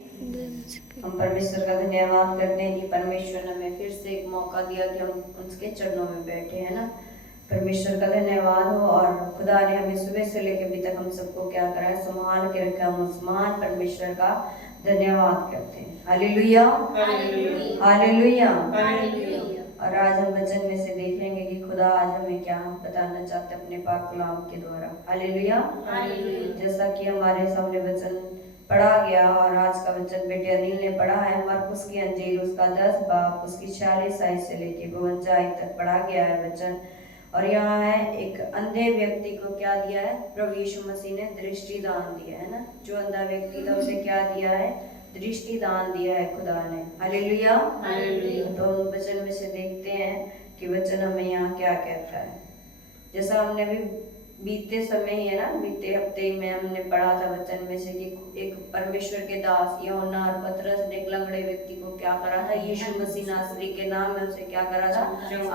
हम परमेश्वर का धन्यवाद करते हैं कि परमेश्वर ने हमें फिर से एक मौका दिया कि हम उसके चरणों में बैठे हैं ना। परमेश्वर का धन्यवाद हो। और खुदा ने हमें सुबह से लेकर अभी तक हम सबको क्या करा है, संभाल के रखा। हम उस महान परमेश्वर का धन्यवाद करते हैं। Hallelujah, hallelujah. और आज हम वचन में से देखेंगे कि खुदा आज हमें क्या बताना चाहते हैं अपने पाक कलाम के द्वारा। हालेलुया। जैसा कि हमारे सामने वचन पढ़ा गया और आज का वचन बेटे अनिल ने पढ़ा है, मरकुस की अंजील उसका 10 बाब उसकी 46 आयत से लेकर 52 आयत तक पढ़ा गया है वचन। और यहाँ है एक अंधे व्यक्ति को क्या दिया है, प्रभु यीशु मसीह ने दृष्टि दान दिया है ना। जो अंधा व्यक्ति था उसे क्या दिया है, दृष्टि दान दिया है खुदा ने। हालेलुया। तो हम वचन में से देखते हैं कि वचन हमें यहाँ क्या कहता है। जैसा हमने भी बीते समय ही है ना, बीते हफ्ते में हमने पढ़ा था वचन में से कि एक परमेश्वर के दास यूहन्ना और पतरस ने एक लंगड़े व्यक्ति को क्या करा था, यीशु मसीह नासरी के नाम में उसे क्या करा था,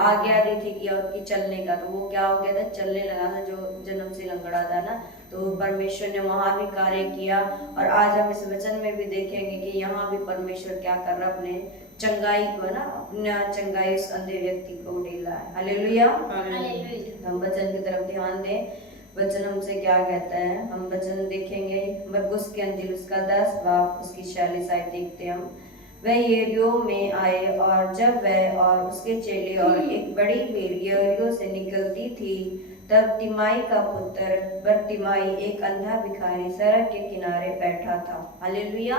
आज्ञा दी थी कि चलने का। तो वो क्या हो गया था, चलने लगा था, जो जन्म से लंगड़ा था ना। तो परमेश्वर ने वहां भी कार्य किया। और आज हम इस वचन में भी देखेंगे कि यहाँ भी परमेश्वर क्या कर रहा, अपने चंगाई को ना, अपना चंगाई उस अंधे व्यक्ति को उड़ेला है। हालेलुया। हम वचन की तरफ ध्यान दें। वचन हमसे क्या कहता है, हम वचन देखेंगे मरकुस के अंजील उसका 10 बाब उसकी 46 आयत देखते हैं हम। वह यरीहो में आए और जब वह और उसके चेले और एक बड़ी भीड़ यरीहो से निकलती थी, तब तिमाई का पुत्र बरतिमाई एक अंधा भिखारी सड़क के किनारे बैठा था। हालेलुया।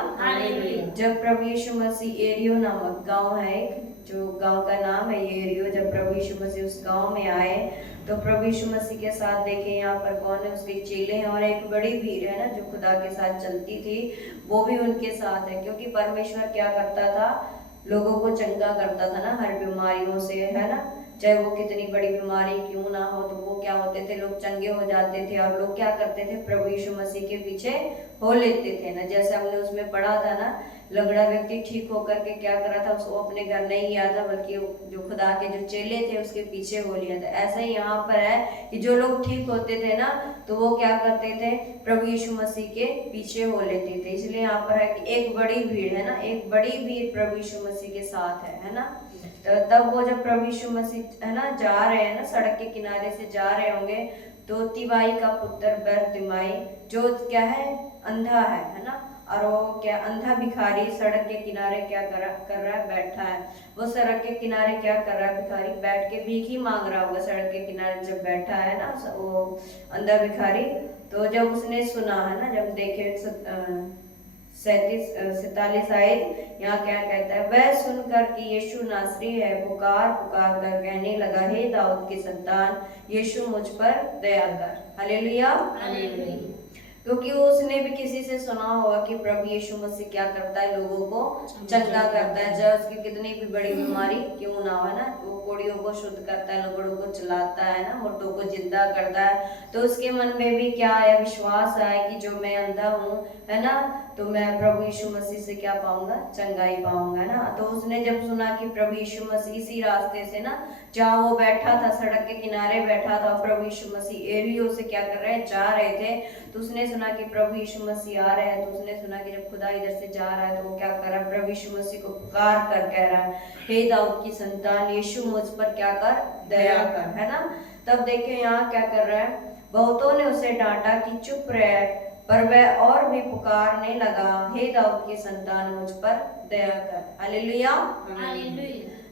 जब प्रभु यीशु मसीह यरीहो नामक गांव है, एक जो गांव का नाम है यरीहो, जब प्रभु यीशु मसीह उस गांव में आए तो प्रभु यीशु मसीह के साथ देखे यहाँ पर कौन है, उसके चेले हैं और एक बड़ी भीड़ है ना जो खुदा के साथ चलती थी, वो भी उनके साथ है। क्योंकि परमेश्वर क्या करता था, लोगों को चंगा करता था ना हर बीमारियों से, है ना। चाहे वो कितनी बड़ी बीमारी क्यों ना हो, तो वो क्या होते थे, लोग चंगे हो जाते थे। और लोग क्या करते थे, प्रभु यीशु मसीह के पीछे हो लेते थे ना। जैसे हमने उसमें पढ़ा था ना, लंगड़ा व्यक्ति ठीक होकर के क्या करा था, उसको अपने घर नहीं गया था, बल्कि जो खुदा के जो चेले थे उसके पीछे हो लिया था। ऐसा ही यहाँ पर है कि जो लोग ठीक होते थे ना, तो वो क्या करते थे, प्रभु यीशु मसीह के पीछे हो लेते थे। इसलिए यहाँ पर है कि एक बड़ी भीड़ है ना, एक बड़ी भीड़ प्रभु यीशु मसीह के साथ है ना। तो तब वो जब प्रभु यीशु मसीह है ना जा रहे हैं ना, सड़क के किनारे से जा रहे होंगे, तो तिमाई का पुत्र बरतिमाई जो क्या है, अंधा है ना। और वो क्या, अंधा भिखारी सड़क के किनारे क्या कर रहा है, बैठा है। वो सड़क के किनारे क्या कर रहा है, भिखारी बैठ के भीख ही मांग रहा होगा सड़क के किनारे जब बैठा है ना वो अंधा भिखारी। तो जब उसने सुना है ना, जब देखे 47 आयत यहाँ क्या कहता है, वह सुनकर कि यीशु नासरी है, पुकार पुकार कर कहने लगा, हे दाऊद की संतान यीशु मुझ पर दया कर। हालेलुया। क्योंकि उसने भी किसी से सुना होगा कि प्रभु यीशु मसीह क्या करता है, लोगों को चंगा करता है, चाहे उसकी कितनी भी बड़ी बीमारी क्यों ना हो, है ना। वो कोड़ियों को शुद्ध करता है, लंगड़ों को चलाता है ना, मुर्दों को जिंदा करता है। तो उसके मन में भी क्या है, विश्वास है कि जो मैं अंधा हूँ, है ना, तो मैं प्रभु यीशु मसीह से क्या पाऊंगा, चंगाई पाऊंगा ना। तो उसने जब सुना कि प्रभु यीशु मसीह इसी रास्ते से ना, जहाँ वो बैठा था सड़क के किनारे बैठा था, प्रभु यीशु मसीह एरियो से क्या कर रहे हैं, जा रहे थे। तो उसने सुना कि प्रभु यीशु मसीह आ रहे हैं। तो उसने सुना कि जब खुदा इधर से जा रहा है, तो वो क्या कर रहा है, प्रभु यीशु मसीह को पुकार कर कह रहा है, हे दाऊद की संतान यीशु मुझ पर क्या कर, दया कर, है ना। तब देखे यहाँ क्या कर रहा है, बहुतों ने उसे डांटा कि चुप रहे, पर वह और भी पुकारने लगा, हे दाऊद की संतान मुझ पर दया कर। हालेलुया।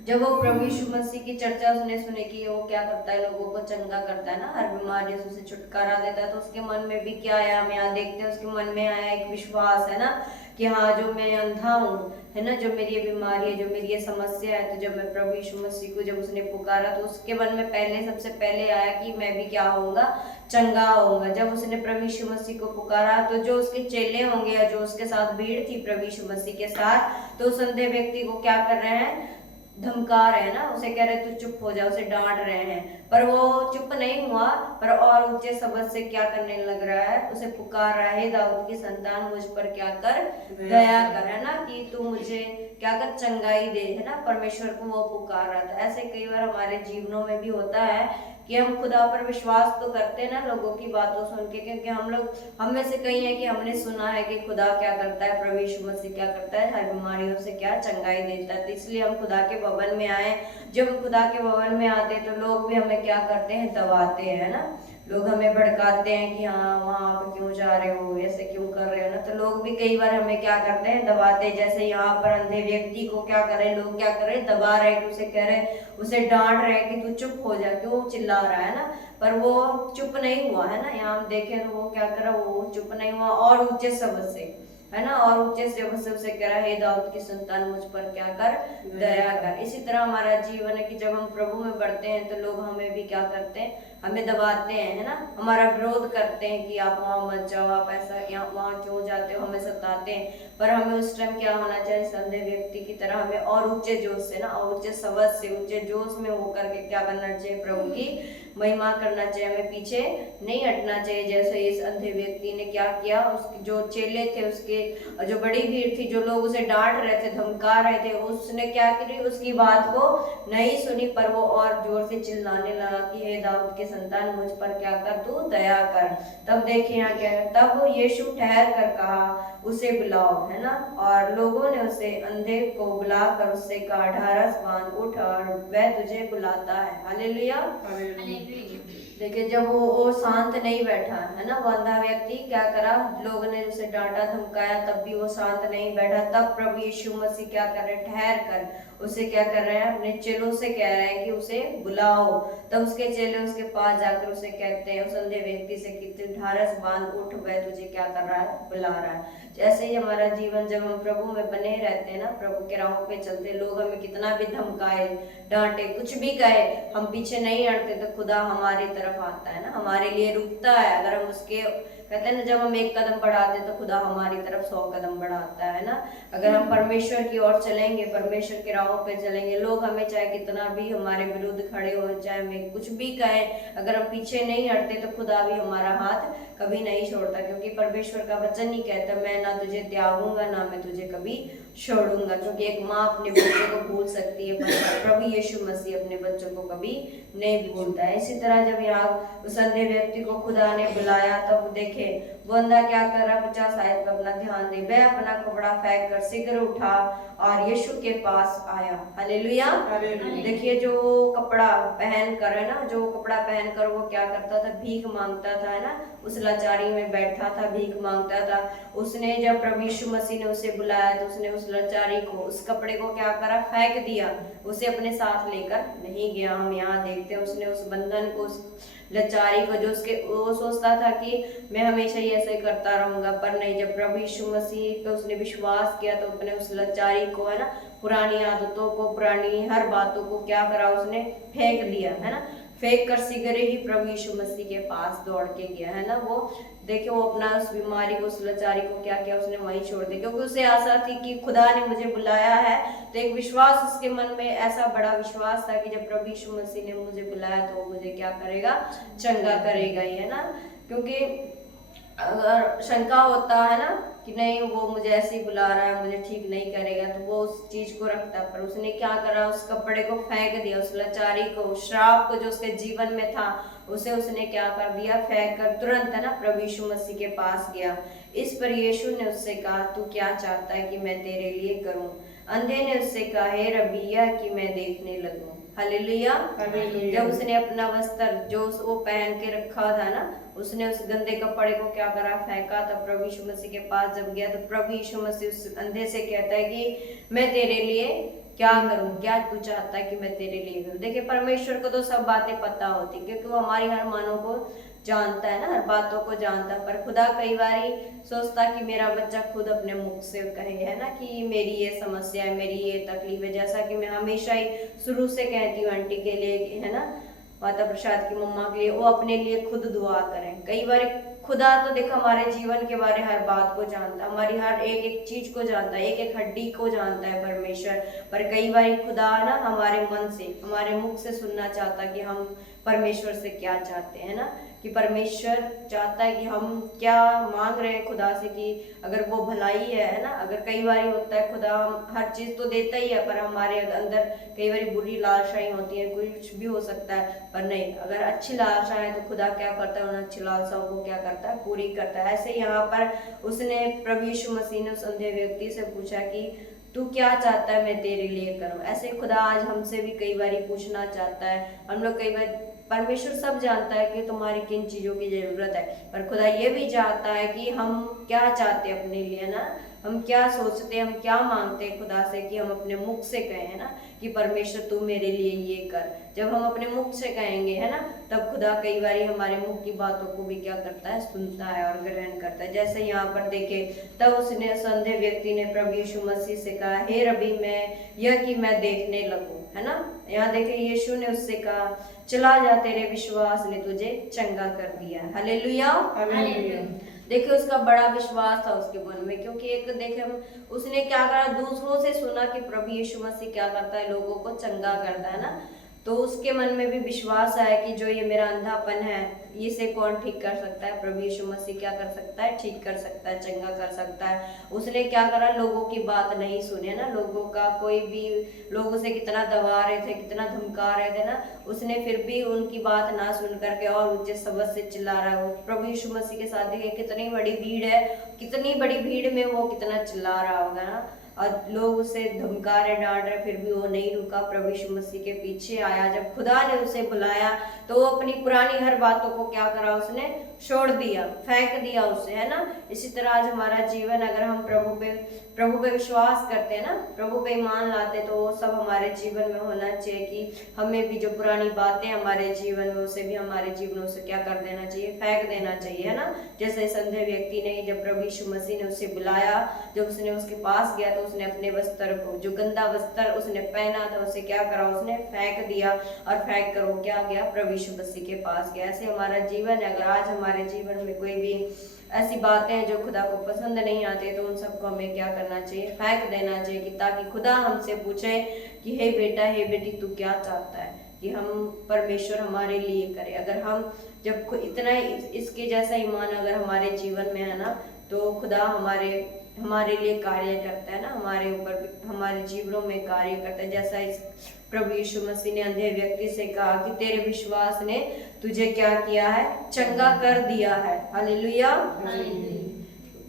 जब वो प्रभु यीशु मसीह की चर्चा उसने सुनी कि वो क्या करता है, लोगों को चंगा करता है ना, हर बीमारी से उसे छुटकारा देता है, तो उसके मन में भी क्या आया, हम यहाँ देखते हैं, उसके मन में आया एक विश्वास, है ना, कि हाँ जो मैं अंधा हूँ, है ना, जो मेरी ये बीमारी है, जो मेरी ये समस्या है, तो जब मैं प्रभु यीशु मसीह को जब उसने पुकारा, तो उसके मन में पहले सबसे पहले आया कि मैं भी क्या होऊंगा, चंगा होऊंगा। जब उसने प्रभु यीशु मसीह को पुकारा, तो जो उसके चेले होंगे या जो उसके साथ भीड़ थी प्रभु यीशु मसीह के साथ, तो उस अंधे व्यक्ति को क्या कर रहे हैं, धमका रहे हैं ना, उसे कह रहे तू चुप हो जा, उसे डांट रहे हैं। पर वो चुप नहीं हुआ, पर और ऊंचे शब्द से क्या करने लग रहा है, उसे पुकार रहा है, दाऊद की संतान मुझ पर क्या कर, दया कर, है ना, कि तू मुझे क्या कर, चंगाई दे, है ना। परमेश्वर को वो पुकार रहा था। ऐसे कई बार हमारे जीवनों में भी होता है कि हम खुदा पर विश्वास तो करते हैं ना लोगों की बातों सुन के, क्योंकि हम में से कई है कि हमने सुना है कि खुदा क्या करता है, प्रभु यीशु मसीह क्या करता है, हर बीमारियों से क्या चंगाई देता है। तो इसलिए हम खुदा के भवन में आए। जब हम खुदा के भवन में आते हैं तो लोग भी हमें क्या करते हैं, दबाते हैं ना। लोग हमें भड़काते हैं कि हाँ वहाँ पे क्यों जा रहे हो, ऐसे क्यों कर रहे हो ना। तो लोग भी कई बार हमें क्या करते हैं, दबाते हैं। जैसे यहाँ पर अंधे व्यक्ति को क्या कर रहे हैं लोग, क्या कर रहे हैं, दबा रहे हैं, उसे कह रहे हैं, उसे डांट रहे हैं कि तू चुप हो जा, क्यों चिल्ला रहा है ना। पर वो चुप नहीं हुआ है ना। यहाँ हम देखें तो वो क्या कर रहा, वो चुप नहीं हुआ और ऊंचे शब्द से, है ना, और ऊंचे शब्द से उसे कह रहा है, हे दाऊद की संतान मुझ पर क्या कर, दया कर। इसी तरह हमारा जीवन है कि जब हम प्रभु में बढ़ते हैं तो लोग हमें भी क्या करते हैं, हमें दबाते हैं, है ना, हमारा विरोध करते हैं कि आप वहाँ मत जाओ, आप ऐसा यहाँ वहाँ क्यों जाते हो, हमें सताते हैं। पर हमें उस टाइम क्या होना चाहिए, संधे व्यक्ति की तरह हमें और ऊंचे जोश से ना, और ऊंचे शब्द से, ऊंचे जोश में होकर के क्या करना चाहिए, प्रभु की महिमा करना चाहिए। हमें पीछे नहीं हटना चाहिए। जैसे इस अंधे व्यक्ति ने क्या किया, उसके जो चेले थे, उसके जो बड़ी भीड़ थी, जो लोग उसे डांट रहे थे, धमका रहे थे, उसने क्या करी, उसकी बात को नहीं सुनी, पर वो और जोर से चिल्लाने लगा कि हे दाऊद के संतान मुझ पर क्या कर, तू दया कर। तब देखिए यहाँ क्या है, तब यीशु ठहर कर कहा उसे बुलाओ, है ना। और लोगों ने उसे अंधे को बुलाकर उससे कहा, ढारस बांध, उठ और वह तुझे बुलाता है। हालेलुया। देखिए जब वो शांत नहीं बैठा, है ना, वो अंधा व्यक्ति क्या करा, लोगों ने उसे डांटा धमकाया, तब भी वो शांत नहीं बैठा। तब प्रभु यीशु मसीह क्या कर रहे हैं, ठहर कर उसे क्या कर रहे हैं, अपने चेलों से कह रहे हैं कि उसे बुलाओ। तब उसके चेले उसके पास जाकर उसे कहते हैं, उस अंधे व्यक्ति से कि ढारस बांध, उठ, वह तुझे क्या कर रहा है, बुला रहा है। जैसे ही हमारा जीवन, जब हम प्रभु में बने रहते हैं ना, प्रभु के राहों पे चलते, लोग हमें कितना भी धमकाए, डांटे, कुछ भी कहे, हम पीछे नहीं हटते तो खुदा हमारी तरफ आता है ना, हमारे लिए रुकता है। अगर हम उसके, कहते हैं ना, जब हम एक कदम बढ़ाते तो खुदा हमारी तरफ 100 कदम बढ़ाता है ना। अगर हम परमेश्वर की ओर चलेंगे, परमेश्वर के राहों पे चलेंगे, लोग हमें चाहे कितना भी हमारे विरुद्ध खड़े हो, चाहे हमें कुछ भी कहें, अगर हम पीछे नहीं हटते तो खुदा भी हमारा हाथ कभी नहीं छोड़ता। क्योंकि परमेश्वर का वचन ही कहता है, मैं ना तुझे त्यागूंगा, ना मैं तुझे कभी छोड़ूंगा। क्योंकि एक माँ अपने बच्चे को भूल सकती है, पर प्रभु यीशु मसीह अपने बच्चों को कभी नहीं भूलता है। इसी तरह जब यहाँ उस अंधे व्यक्ति को खुदा ने बुलाया, तब देखे वो अंधा क्या कर रहा, 50 आयत पर अपना ध्यान दे, वह अपना कपड़ा फेंक कर शीघ्र उठा और यीशु के पास आया। हालेलुया। देखिए जो कपड़ा पहन कर, है ना, जो कपड़ा पहन कर वो क्या करता था, भीख मांगता था, है ना, उस लाचारी में बैठा था, भीख मांगता था। उसने जब प्रभु यीशु मसीह ने उसे बुलाया तो उसने उस लाचारी को, उस कपड़े को क्या करा, फेंक दिया, उसे अपने साथ लेकर नहीं गया। हम यहाँ देखते हैं उसने उस बंधन को, उस लाचारी को, जो उसके, वो सोचता था कि मैं हमेशा ही ऐसे करता रहूंगा, पर नहीं, जब प्रभु यीशु मसीह पे उसने विश्वास किया तो अपने उस लाचारी को, है ना, पुरानी आदतों को, पुरानी हर बातों को क्या करा, उसने फेंक दिया, है ना। फेंक कर शीघ्र ही प्रभु यीशु मसीह के पास दौड़ के गया, है ना। वो देखिए वो अपना उस बीमारी को, उस लाचारी को क्या किया, उसने वहीं छोड़ दिया, क्योंकि उसे आशा थी कि खुदा ने मुझे बुलाया है। तो एक विश्वास उसके मन में, ऐसा बड़ा विश्वास था कि जब प्रभु यीशु मसीह ने मुझे बुलाया तो वो मुझे क्या करेगा, चंगा करेगा ही, है ना। क्योंकि अगर शंका होता है ना कि नहीं वो मुझे ऐसे ही बुला रहा है, मुझे ठीक नहीं करेगा, तो वो उस चीज को रखता। पर उसने क्या करा, उस कपड़े को फेंक दिया, उस लाचारी को, उस श्राप को जो उसके जीवन में था, उसे उसने क्या कर दिया, फेंक कर तुरंत, है ना, प्रभु यीशु मसीह के पास गया। इस पर यीशु ने उससे कहा, तू क्या चाहता है कि मैं तेरे लिए करूं? अंधे ने उससे कहा, हे रबिया, कि मैं देखने लगूं। हालेलुया। जब उसने अपना वस्त्र जो वो पहन के रखा था ना, उसने उस गंदे कपड़े को क्या करा, फेंका। तब प्रभु यीशु मसीह के पास जब गया तो प्रभु यीशु मसीह उस अंधे से कहता है कि मैं तेरे लिए क्या करूं, क्या तू चाहता है कि मैं तेरे लिए करूं? देखिए परमेश्वर को तो सब बातें पता होती, क्योंकि वो हमारी हर मानों को जानता है ना, हर बातों को जानता। पर खुदा कई बार ही सोचता कि मेरा बच्चा खुद अपने मुख से कहे, है ना, कि मेरी ये समस्या है, मेरी ये तकलीफ है। जैसा कि मैं हमेशा ही शुरू से कहती हूँ आंटी के लिए, है ना, माता प्रसाद की मम्मा के लिए, वो अपने लिए खुद दुआ करें। कई बार खुदा तो देखो हमारे जीवन के बारे हर बात को जानता है, हमारी हर एक एक चीज को जानता है, एक एक हड्डी को जानता है परमेश्वर। पर कई बार खुदा ना हमारे मन से, हमारे मुख से सुनना चाहता कि हम परमेश्वर से क्या चाहते हैं ना। कि परमेश्वर चाहता है कि हम क्या मांग रहे हैं खुदा से, कि अगर वो भलाई है ना। अगर कई बार होता है खुदा हम हर चीज़ तो देता ही है, पर हमारे अंदर कई बार बुरी लालसाएं होती हैं, कुछ भी हो सकता है। पर नहीं, अगर अच्छी लालसा है तो खुदा क्या करता है, उन अच्छी लालसाओं को क्या करता है, पूरी करता है। ऐसे यहाँ पर उसने प्रभु यीशु मसीह ने उस अंधे व्यक्ति से पूछा कि तू क्या चाहता है मैं तेरे लिए करूं। ऐसे खुदा आज हमसे भी कई बार पूछना चाहता है। हम लोग कई बार, परमेश्वर सब जानता है कि तुम्हारी किन चीज़ों की ज़रूरत है, पर खुदा ये भी चाहता है कि हम क्या चाहते हैं अपने लिए ना, हम क्या सोचते हैं, हम क्या मांगते हैं खुदा से, कि हम अपने मुख से कहें ना कि परमेश्वर तू मेरे लिए ये कर। जब हम अपने मुख से कहेंगे है ना, तब खुदा कई बार हमारे मुख की बातों को भी क्या करता है, सुनता है और ग्रहण करता है। जैसे यहाँ पर देखे, तब उसने संधे व्यक्ति ने प्रभु यीशु मसीह से कहा, हे रबी मैं यह कि मैं देखने लगूं, है ना। यहाँ देखे यीशु ने उससे कहा, चला जा, तेरे विश्वास ने तुझे चंगा कर दिया। Hallelujah, hallelujah. देखिए उसका बड़ा विश्वास था उसके मन में, क्योंकि एक देखे उसने क्या करा, दूसरों से सुना कि प्रभु यीशु मसीह क्या करता है, लोगों को चंगा करता है ना। तो उसके मन में भी विश्वास आया कि जो ये मेरा अंधापन है इसे कौन ठीक कर सकता है, प्रभु यीशु मसीह क्या कर सकता है, ठीक कर सकता है, चंगा कर सकता है। उसने क्या करा, लोगों की बात नहीं सुने ना, लोगों का कोई भी, लोग उसे कितना दबा रहे थे, कितना धमका रहे थे ना, उसने फिर भी उनकी बात ना सुन करके और ऊंचे शब्द से चिल्ला रहा है। प्रभु यीशु मसीह के साथ देखिए कितनी बड़ी भीड़ है, कितनी बड़ी भीड़ में वो कितना चिल्ला रहा होगा ना, और लोग उसे धमका रहे, डांट रहे, फिर भी वो नहीं रुका, प्रभु यीशु मसीह के पीछे आया। जब खुदा ने उसे बुलाया तो वो अपनी पुरानी हर बातों को क्या करा, उसने छोड़ दिया, फेंक दिया उसे, है ना। इसी तरह आज हमारा जीवन, अगर हम प्रभु पे विश्वास करते हैं ना, प्रभु पे ईमान लाते, तो वो सब हमारे जीवन में होना चाहिए कि हमें भी जो पुरानी बातें हमारे जीवन में, उसे भी हमारे जीवनों से क्या कर देना चाहिए, फेंक देना चाहिए, है ना। जैसे इस अंधे व्यक्ति ने, जब प्रभु यीशु मसीह ने उसे बुलाया, जब उसने उसके पास गया तो उसने अपने वस्त्र को, जो गंदा वस्त्र उसने पहना था, उसे क्या करा, उसने फेंक दिया, और फेंक कर वो क्या गया, प्रभु यीशु मसीह के पास गया। ऐसे हमारा जीवन है, अगर आज हमारे जीवन में कोई भी ऐसी बातें हैं जो खुदा को पसंद नहीं आते, तो उन सबको हमें क्या करना चाहिए, फेंक देना चाहिए, कि ताकि खुदा हमसे पूछे कि हे बेटा, हे बेटी, तू क्या चाहता है कि हम, परमेश्वर हमारे लिए करे। अगर हम जब इतना इसके जैसा ईमान अगर हमारे जीवन में है ना, तो खुदा हमारे लिए कार्य करता है ना, हमारे ऊपर, हमारे जीवनों में कार्य करता है। जैसा इस प्रभु यीशु मसीह ने अंधे व्यक्ति से कहा कि तेरे विश्वास ने तुझे क्या किया है, चंगा कर दिया है। हालेलुया,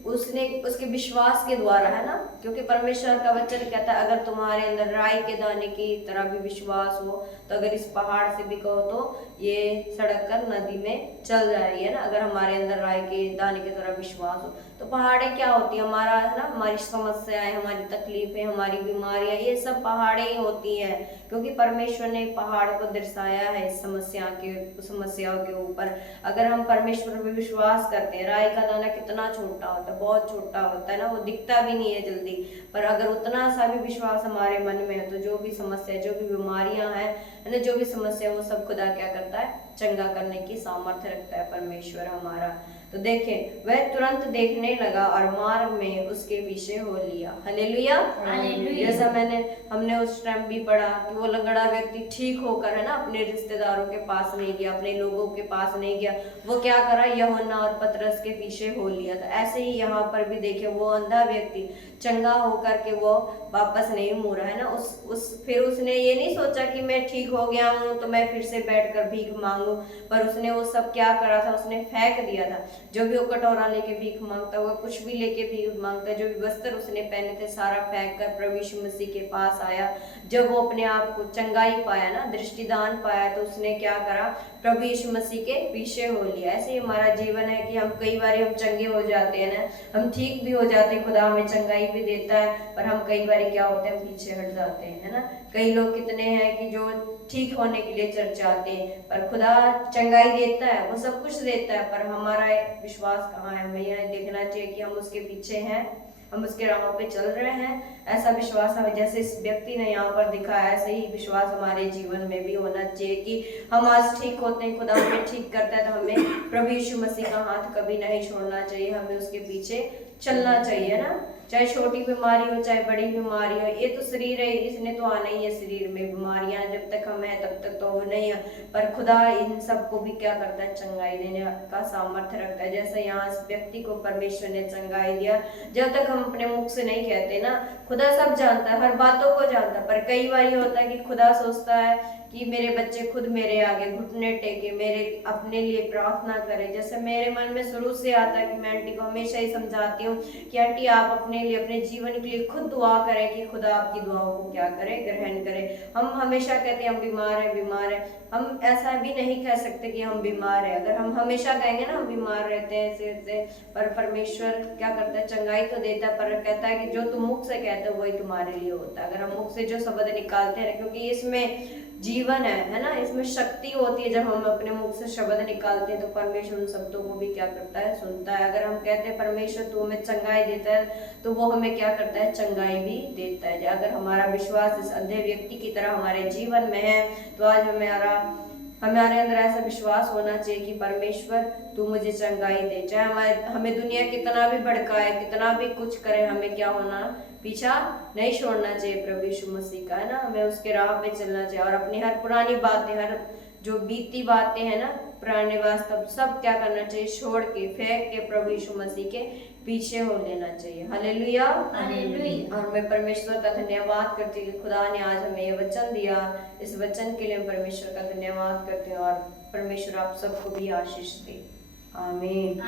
उसने उसके विश्वास के द्वारा, है ना, क्योंकि परमेश्वर का वचन कहता है, अगर तुम्हारे अंदर राई के दाने की तरह भी विश्वास हो, तो अगर इस पहाड़ से भी कहो तो ये सड़क कर नदी में चल जाएगी, है ना। अगर हमारे अंदर राई के दाने की तरह विश्वास हो, तो पहाड़ें क्या होती है, हमारा, है ना, हमारी समस्याएं, हमारी तकलीफें, हमारी बीमारियां, ये सब पहाड़ें ही होती हैं, क्योंकि परमेश्वर ने पहाड़ को दर्शाया है इस समस्याओं के ऊपर। अगर हम परमेश्वर पर विश्वास करते हैं, राई का दाना कितना छोटा होता है, बहुत छोटा होता है ना, वो दिखता भी नहीं है जल्दी, पर अगर उतना सा भी विश्वास हमारे मन में है, तो जो भी समस्या, जो भी बीमारियां हैं, है ना, जो भी समस्या, वो सब खुदा क्या करता है, चंगा करने की सामर्थ्य रखता है परमेश्वर हमारा। तो देखें, वह तुरंत देखने लगा और मार्ग में उसके पीछे हो लिया। हालेलुया, जैसा हमने उस टाइम भी पढ़ा कि वो लंगड़ा व्यक्ति ठीक होकर, है ना, अपने रिश्तेदारों के पास नहीं गया, अपने लोगों के पास नहीं गया, वो क्या करा, यूहन्ना और पतरस के पीछे हो लिया था। ऐसे ही यहाँ पर भी देखिए, वो अंधा व्यक्ति चंगा होकर के वो वापस नहीं मुड़ा, है ना। फिर उसने ये नहीं सोचा कि मैं ठीक हो गया हूँ तो मैं फिर से बैठकर भीख मांगू, पर उसने वो सब क्या करा था, उसने फेंक दिया था। जो भी वो कटोरा लेके भीख मांगता हुआ, कुछ भी लेके भीख मांगता, जो भी वस्त्र उसने पहने थे सारा फेंक कर प्रभु यीशु मसीह के पास आया। जब वो अपने आप को चंगाई पाया ना, दृष्टिदान पाया, तो उसने क्या करा, प्रभु यीशु मसीह के पीछे हो लिया। ऐसे ही हमारा जीवन है कि हम कई बार हम चंगे हो जाते हैं ना, हम ठीक भी हो जाते हैं, खुदा हमें चंगाई भी देता है, पर हम कई बार क्या होते हैं, पीछे हट जाते हैं, है ना। कई लोग कितने हैं कि जो ठीक होने के लिए चर्चाते हैं, पर खुदा चंगाई देता है, वो सब कुछ देता है, पर हमारा विश्वास कहाँ है। हमें यह देखना चाहिए कि हम उसके पीछे हैं, हम उसके राहों पे चल रहे हैं। ऐसा विश्वास हमें, जैसे इस व्यक्ति ने यहाँ पर दिखाया, ऐसे ही विश्वास हमारे जीवन में भी होना चाहिए कि हम आज ठीक होते हैं, खुदा हमें ठीक करता है, तो हमें प्रभु यीशु मसीह का हाथ कभी नहीं छोड़ना चाहिए, हमें उसके पीछे चलना चाहिए ना। चाहे छोटी बीमारी हो चाहे बड़ी बीमारी हो, ये तो शरीर है, इसने तो आना ही है शरीर में बीमारियां, जब तक हम हैं तब तक तो वो नहीं है, पर खुदा इन सबको भी क्या करता है, चंगाई देने का सामर्थ्य रखता है। जैसे यहाँ इस व्यक्ति को परमेश्वर ने चंगाई दिया, जब तक हम अपने मुख से नहीं कहते ना, खुदा सब जानता है, हर बातों को जानता है, पर कई बार ये होता है कि खुदा सोचता है कि मेरे बच्चे खुद मेरे आगे घुटने टेके मेरे अपने लिए प्रार्थना करें। जैसे मेरे मन में शुरू से आता है कि मैं आंटी को हमेशा ही समझाती हूँ कि आंटी आप अपने लिए, अपने जीवन के लिए खुद दुआ करें कि खुदा आपकी दुआओं को क्या करे, ग्रहण करे। हम हमेशा कहते हैं हम बीमार है, हम ऐसा भी नहीं कह सकते कि हम बीमार है। अगर हम हमेशा कहेंगे ना हम बीमार रहते हैं ऐसे, पर परमेश्वर क्या करता है, चंगाई तो देता है, पर कहता है कि जो तुम मुख से कहते हो वही तुम्हारे लिए होता है। अगर हम मुख से जो शब्द निकालते हैं, क्योंकि इसमें जीवन है ना, इसमें शक्ति होती है। जब हम अपने मुख से शब्द निकालते हैं तो परमेश्वर उन शब्दों को भी क्या करता है, सुनता है। अगर हम कहते हैं परमेश्वर तू हमें चंगाई देता है, तो वो हमें क्या करता है, चंगाई भी देता है। अगर हमारा विश्वास इस अंधे व्यक्ति की तरह हमारे जीवन में है, तो आज हमारे अंदर ऐसा विश्वास होना चाहिए कि परमेश्वर तू मुझे चंगाई दे। चाहे हमें दुनिया कितना भी भड़काए, कितना भी कुछ करे, हमें क्या होना, पीछा नहीं छोड़ना चाहिए प्रभु यीशु मसीह का, है ना। हमें उसके राह पे चलना चाहिए और अपनी हर पुरानी बातें, हर जो बीती बातें हैं ना, पुराने वास्तव सब क्या करना चाहिए, छोड़ के फेंक के प्रभु यीशु मसीह के पीछे हो लेना चाहिए। Hallelujah, hallelujah. और मैं परमेश्वर का धन्यवाद करती हूँ कि खुदा ने आज हमें ये वचन दिया। इस वचन के लिए परमेश्वर का धन्यवाद करते हैं और परमेश्वर आप सबको भी आशीष दे। आमीन।